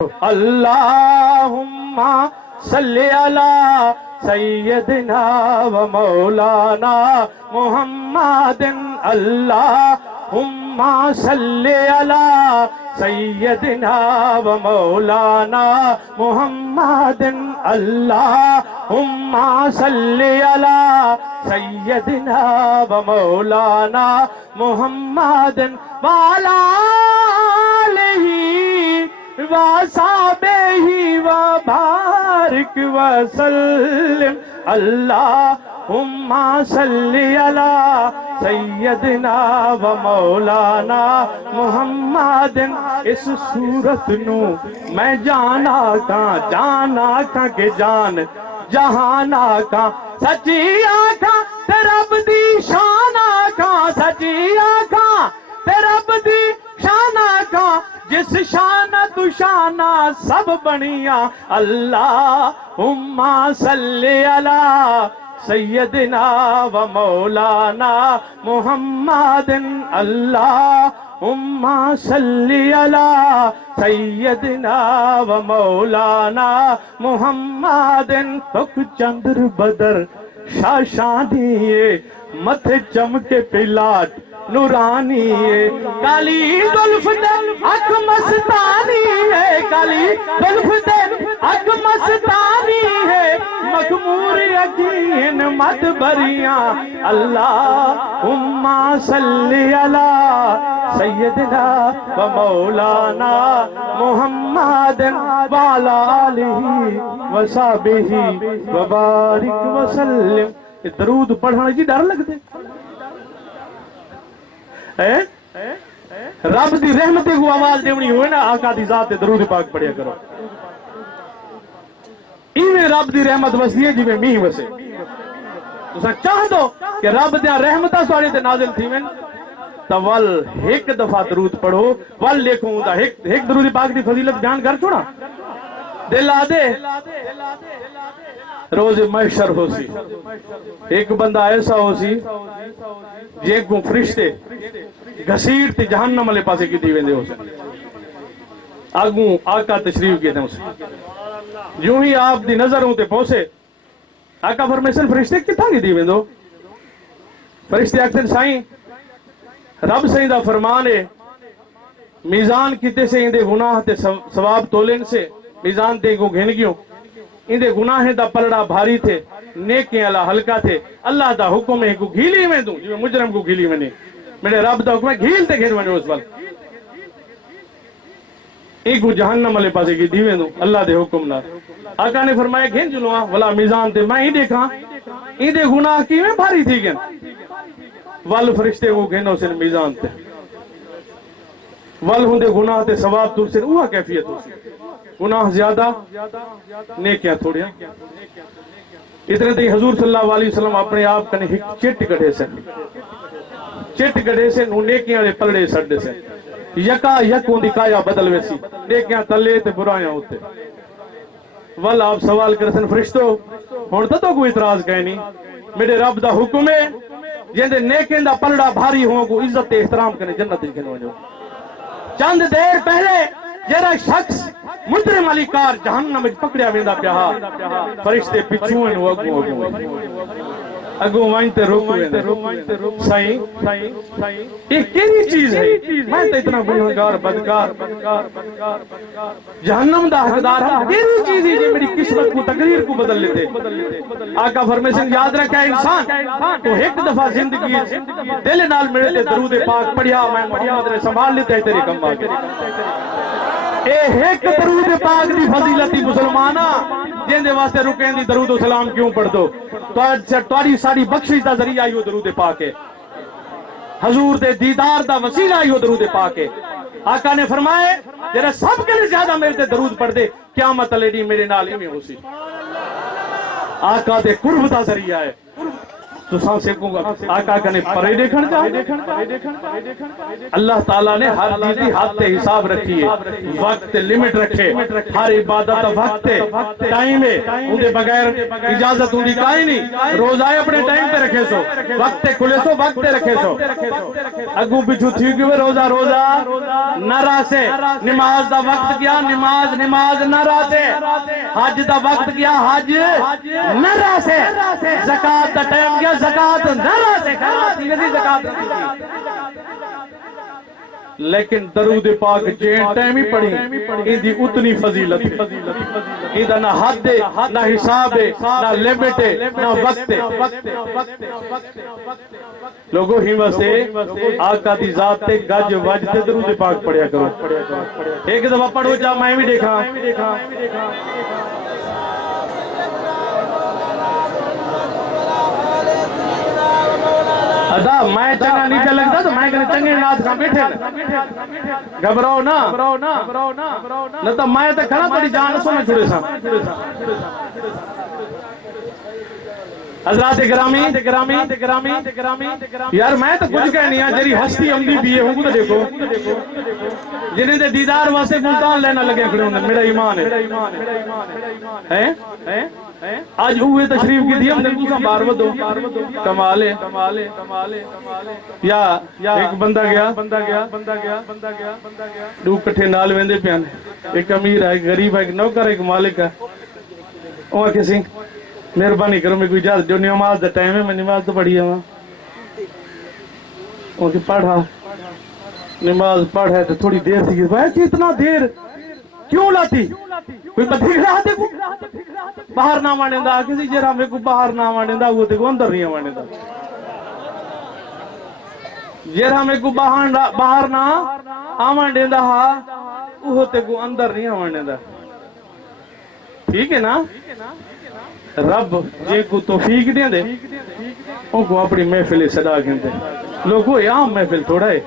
اللہم صلی علی سیدنا و مولانا محمد اللہم صلی علی سیدنا و مولانا محمد اللہم صلی علی سیدنا و مولانا محمد وعلی آلہ وَصَحْبِهِ وَبَارِكْ وَسَلِّمْ اللہم صلی علی سیدنا و مولانا محمد اس صورت نو میں جانا کھاں کہ جان جہانا کھاں سچی آکھاں تے رب دی شان آکھاں سچی آکھاں تے رب دی شان آکھاں جس شان تو شانہ سب بنیاں اللہم صلی علی سیدنا و مولانا محمد اللہم صلی علی سیدنا و مولانا محمد تک چندر بدر شاشاں دیئے متھے چمکے پلاٹ نورانی ہے کالی زلف دے اک مستانی ہے کالی زلف دے اک مستانی ہے مغمور یقین مت بریاں اللہم صلی علی سیدنا و مولانا محمد وعلی آلہ و صحبہ و بارک وسلم درود پڑھنے جی ڈر لگتے رب دی رحمت کو آواز دیونی ہوئے نا آقا دی ذات درود پاک پڑھیا کرو ایویں رب دی رحمت وسدی ہے جویں میہ وسے تساں چاہ دو کہ رب دیاں رحمتاں ساڈے تے نازل تھیون تا ول ایک دفعہ درود پڑھو ول لکھوں دا ایک درود پاک دی فضیلت بیان کر چھوڑا دل آ دے روز محشر ہو سی ایک بندہ ایسا ہو سی جے کو فرشتے گھسیٹ تے جہنم والے پاسے کی دیویں دے ہو سی آگوں آقا تشریف کیتے ہو سی جو ہی آپ دی نظروں تے پہنچے آقا فرمیسن فرشتے کتھا کی دیویں دو فرشتے آکھن سائیں رب سائیں دا فرمان ہے میزان کیتے سے اندے گناہ تے ثواب تولن سے میزان تے کو گھن گیوں اندے گناہیں دا پلڑا بھاری تھے نیکیں اللہ ہلکا تھے اللہ دا حکم ہے کو گھیلی میں دوں جو مجرم کو گھیلی میں نہیں میرے رب دا حکم ہے گھیل تے گھر میں اس وقت ایک کو جہنم والے پاسے کی دیویں دوں اللہ دے حکم نہ آقا نے فرمایا گھن جلواں ولا میزان تے میں ہی دیکھاں اندے گناہ کی میں بھاری تھی گن ول فرشتے کو گھنو سن میزان تے ول ہندے گناہ تے ثواب تو سن اوہ کیفیت ہو سی گناہ زیادہ نیکیاں تھوڑیاں اتنے تے حضور صلی اللہ علیہ وسلم اپنے آپ کنے چٹ کڑھے سے نو نیکیاں دے پلڑے سڑے سے یکا یک ہوندی کایا بدل ویسی نیکیاں تلے تے برایاں ہوتے ول آپ سوال کرسن فرشتو ہون تو کوئی اعتراض کہے نہیں میرے رب دا حکم ہے جندے نیکیاں دا پلڑا بھاری ہوں کو عزت احترام کنے جنت کنے وجو چند دیر پہلے جیرا شخص مجرم علی کار جہنم میں پکڑیا ویندا پیا فرشتے پچھوئن اگوں وائیں تے روک ویندے سائیں یہ کیڑی چیز ہے میں تے اتنا گنہگار بدکار جہنم دا حقدار ہوں کیڑی چیز ہے جو میری قسمت کو تقدیر کو بدل لیتے آقا فرمیسن یاد رکھے انسان تو ایک دفعہ زندگی دل نال میرے تے درود پاک پڑھیا میں محمد نے سنبھال لیتے ہے تیرے کم باقی اے ایک درود پاک دی فضیلتی مسلمانہ جن دے واسطے رکیں دی درود و سلام کیوں پڑھ دو تواری ساری بخشش دا ذریعہ ہی درود پاک ہے حضور دے دیدار دا وسیلہ ہی درود پاک ہے آقا نے فرمائے جرے سب کے لئے زیادہ میرے تے درود پڑھ دے قیامت علیہ میر نال ہی میں ہو سی آقا دے قرب دا ذریعہ ہے تساں سے کو آقا کنے پرے دیکھن چاہے اللہ تعالیٰ نے ہر چیز کی حد تے حساب رکھی ہے وقت لمٹ رکھے ہر عبادت وقت ٹائم ہے اندے بغیر اجازت ہوندی کائیں نہیں روزہ اپنے ٹائم پہ رکھے سو وقت کھلے سو وقت رکھے سو اگو پیچھو تھی کہ روزہ نہ راسے نماز دا وقت کیا نماز نہ راسے حج دا وقت کیا حج نہ راسے زکاة دا ٹائم کیا زکاة نہ راسے خیراتی ویسی زکاة رکھی لیکن درود پاک جین ٹائم ہی پڑھی اندھی اتنی فضیلت ہے اندھا نہ حد ہے نہ حساب ہے نہ لمٹ ہے نہ وقت ہے لوگوں ہی واسے آقا دی ذات تے گج وج تے درود پاک پڑھیا کرو ایک دفعہ پڑھو جا میں بھی دیکھا ادا میں چنگا نیچے لگتا تو میں کہنے چنگے ناز کھا بیٹھے گھبراؤ نہ تو میں تو کھڑا بڑی جان سو میں چھوڑے سا حضرات گرامی یار میں تو کچھ کہنی ہے جری ہستی امدی بھی ہے ہوں تو دیکھو جنہیں دے دیدار واسے ملتان لینا لگے کھڑے ہوں میرا ایمان ہے آج ہوئے تشریف کی دیم نے دوسرا بار بدو کمالے یا ایک بندہ گیا دو کٹھے نال ویندے پیانے ایک امیر ہے ایک غریب ہے ایک نوکر ہے ایک مالک ہے اوہ کسی مہربانی کرو میں کوئی اجازت جو نماز دا ٹائم ہے میں نماز تو پڑھی ہوں اوہ کہ پڑھا نماز پڑھا ہے تو تھوڑی دیر تھی بھائی کہ اتنا دیر کیوں لاتی کوئی بدھی رہا دے کو باہر نہ مانے دا کسی جرہ میں کو باہر نہ مانے دا وہ تے کو اندر نہیں مانے دا جرہ میں کو باہر نہ آمانے دا وہ تے کو اندر نہیں مانے دا ٹھیک ہے نا رب جے کو توفیق دیں دے ان کو اپنی محفل صدا گھنتے لوگوں یہ عام محفل تھوڑا ہے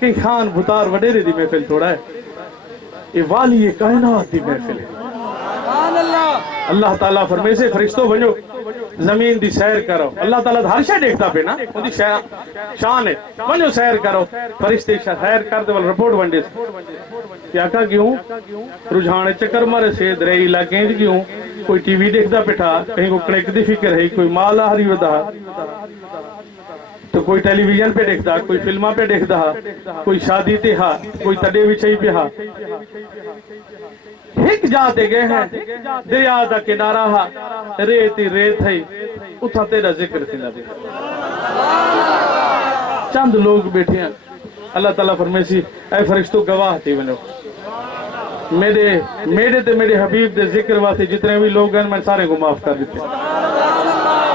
کہ خان بھتار وڈیرے دی محفل تھوڑا ہے یہ والی کائنات دی محفل ہے اللہ تعالیٰ فرمائے سے فرشتوں بنو زمین دی سیر کرو اللہ تعالیٰ ہر شے دیکھتا پہ نا ان دی شان ہے بنو سیر کرو فرشتے سیر کرتے والا رپورٹ بن دے کیا کہا کیوں رجحان چکر مارے سے درہی علاقیں کیوں کوئی ٹی وی دیکھتا پٹھا کہیں کو کڑک دی فکر ہے کوئی مال آہری ہوتا تو کوئی ٹیلی ویژن پہ دیکھتا کوئی فلمہ پہ دیکھتا کوئی شادی تے ہا کوئی تڑے وچھئی پہ ہا ہک جاتے گئے ہیں دریا دا کنارہ ہا ریتی ریت ہے اتھا تیرا ذکر تھی نبی چند لوگ بیٹھے ہیں اللہ تعالیٰ فرمیسی اے فرشتو گواہ تھی بنو میرے تے میرے حبیب دے ذکر واسطے جتنے بھی لوگ ہیں میں سارے کو معاف کر دیتے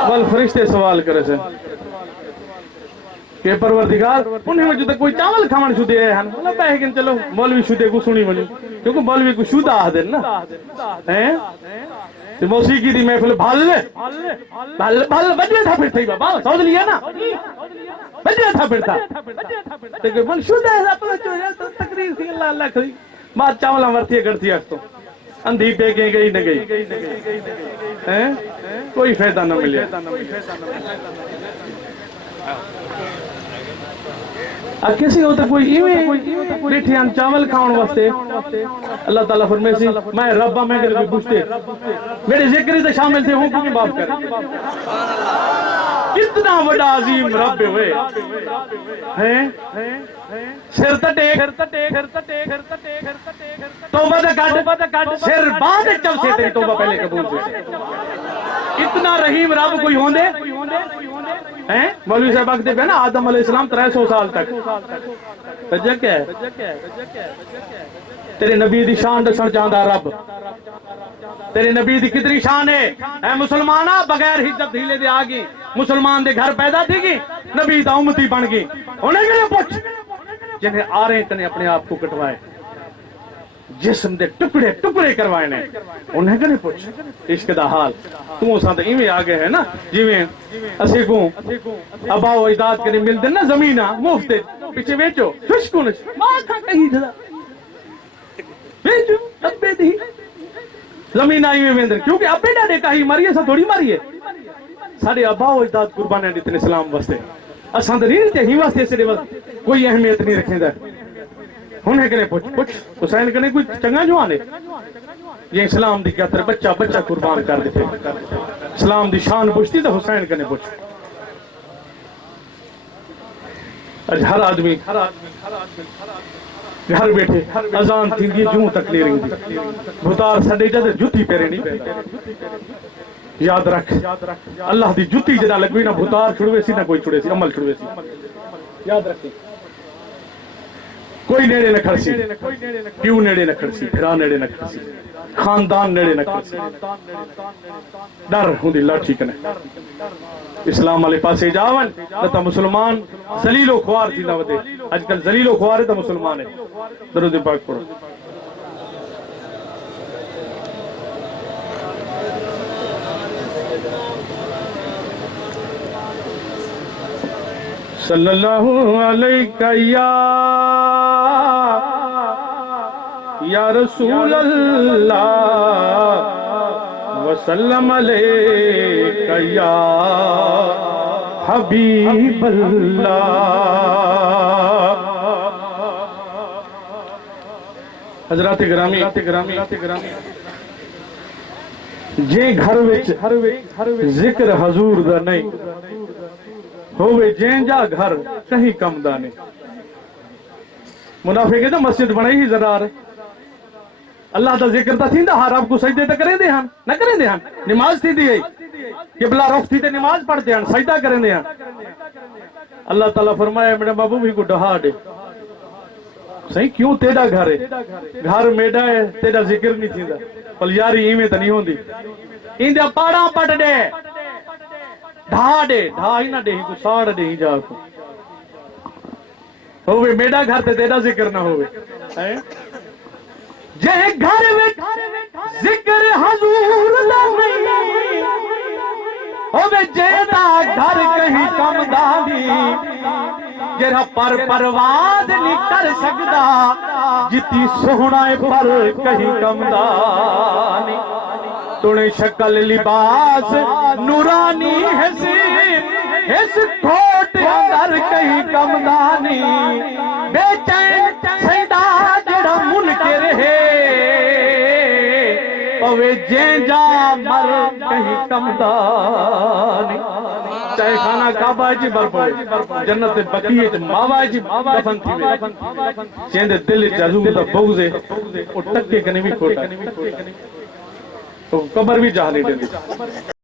بل فرشتے سوال کرے سے کہ پروردگار انہیں میں جو تک کوئی چاول کھامان شدے ہیں اللہ بہگن چلو مولوی شدے کو سنی بنی کیونکہ مولوی کو شدہ آہ دیں نا موسیقی دی محفل بھال بجوے تھا پھر تھی بابا سوچ لیا نا بجوے تھا پھر تھا من شدہ ہے اپنا چوہے تقریر تھی اللہ اللہ کری بات چاولا مرتی ہے کرتی ہے تو اندھی ٹیکیں گئی نہ گئی کوئی فائدہ نہ ملے کسی ہوتا کوئی ایویں بیٹھی ہم چاول کھاؤن واسطے اللہ تعالیٰ فرمائے سی میں ربا میں کے لئے پوچھتے میرے ذکری سے شامل تھے ہوں کیوں باپ کر کتنا بڑا عظیم رب ہوئے سر تٹیک توبہ دا کٹ سر بعد چل سے تیری توبہ پہلے قبول سے اتنا رحیم رب کوئی ہوندے مولوی صاحب آگتے پہ نا آدم علیہ السلام 300 سال تک بجہ کیا ہے تیرے نبی دی شان دسن چاہتا رب تیرے نبی دی کتنی شان ہے اے مسلمانہ بغیر حجت ہیلے دے آگی مسلمان دے گھر پیدا تھی گی نبی دا امتی بن گئی انہیں کے لئے پوچھ جنہیں آ رہے تنے اپنے آپ کو کٹوائے جسم دے ٹکڑے ٹکڑے کروائے نے انہیں کنے پوچھ عشق دا حال تم اس ہاں ایویں آگے ہے نا جیویں اسے کو ابا و اجداد کے مل دے نا زمینہ مفت پیچھے بیچو خوشکو نش ماں کھا کہیں دھلا بیچو ابے دی زمین آئی میں ویندر کیونکہ ابے ڈاڈے کا ہی ماری ہے سا تھوڑی ماری ہے ساڑے ابا و اجداد قربانیاں دیتے اسلام واسطے اساں تے نہیں تے ہی واسطے صرف کوئی اہمیت نہیں رکھیں دا ہن ہے کہ پوچھ حسین کنے کوئی چنگا جوان ہے یہ اسلام دی خاطر بچہ بچہ قربان کر دیتے اسلام دی شان پوچھتی تو حسین کنے پوچھ آج ہر آدمی گھر بیٹھے اذان تھی دی جوں تک نہیں رہی دی بھتار سڑے جد جتی پیرے نہیں پیدا یاد رکھ اللہ دی جتی جدا لگوی نہ بھتار چھڑوے سی نہ کوئی چھڑوے سی عمل چھڑوے سی یاد رکھیں کوئی نیڑے نہ کھڑسی پیو نیڑے نہ کھڑسی پھرا نیڑے نہ کھڑسی خاندان نیڑے نہ کھڑسی ڈر ہوں دی لاٹھی کنے اسلام والے پاسے جاون تا مسلمان ذلیل و خوار تھی نہ ودے آج کل ذلیل و خوار ہے تا مسلمان ہے درود پاک پڑھو صلی اللہ علیہ یا رسول اللہ وسلم علیہ یا حبیب اللہ حضرات گرامی جے گھر وچ ذکر حضور دا نہیں ہوئے جین جا گھر کہیں کم دانے منافق ہے تو مسجد بنائی ہی ضرار ہے اللہ تا ذکر تا تھی ہر آپ کو سجدے تا کریں دے ہن نہ کریں دے ہن نماز تھی دی قبلہ رخ تھی تے نماز پڑھ دے ہن سجدہ کریں دے ہن اللہ تعالیٰ فرمایا میرے محبوب ہی کو ڈہا دے صحیح کیوں تیڑا گھر ہے گھر میڈا ہے تیڑا ذکر نہیں تھی دا پل یاری ایمیں تا نہیں ہوں دی ان دیا پاڑا پٹ دے ڈھا دے ڈھا ہی نہ دے ہی کو ساڑ دے ہی جا کو ہوئے میڈا گھر تے تیرا ذکر نہ ہوئے جے گھر میں ذکر حضور دا نہیں ہوئے جے دا گھر کہیں کم دانی جیرا پر پرواز نہیں کر سکدا جتی سونا پر کہیں کم دانی تونے شکل لباس نورانی حس کھوٹ اندر کہیں کم دانی بے چین سیدہ جڑا منکر ہے پوے جین جا مر کہیں کم دانی چاہے خانہ کعبہ جی بر پڑے جنت بقیہ جی ماوا جی دفن تھی وے چیندے دل جزور دا بغزے اور ٹکے کنے بھی کھوٹا تو قبر بھی جہاں نہیں دے دی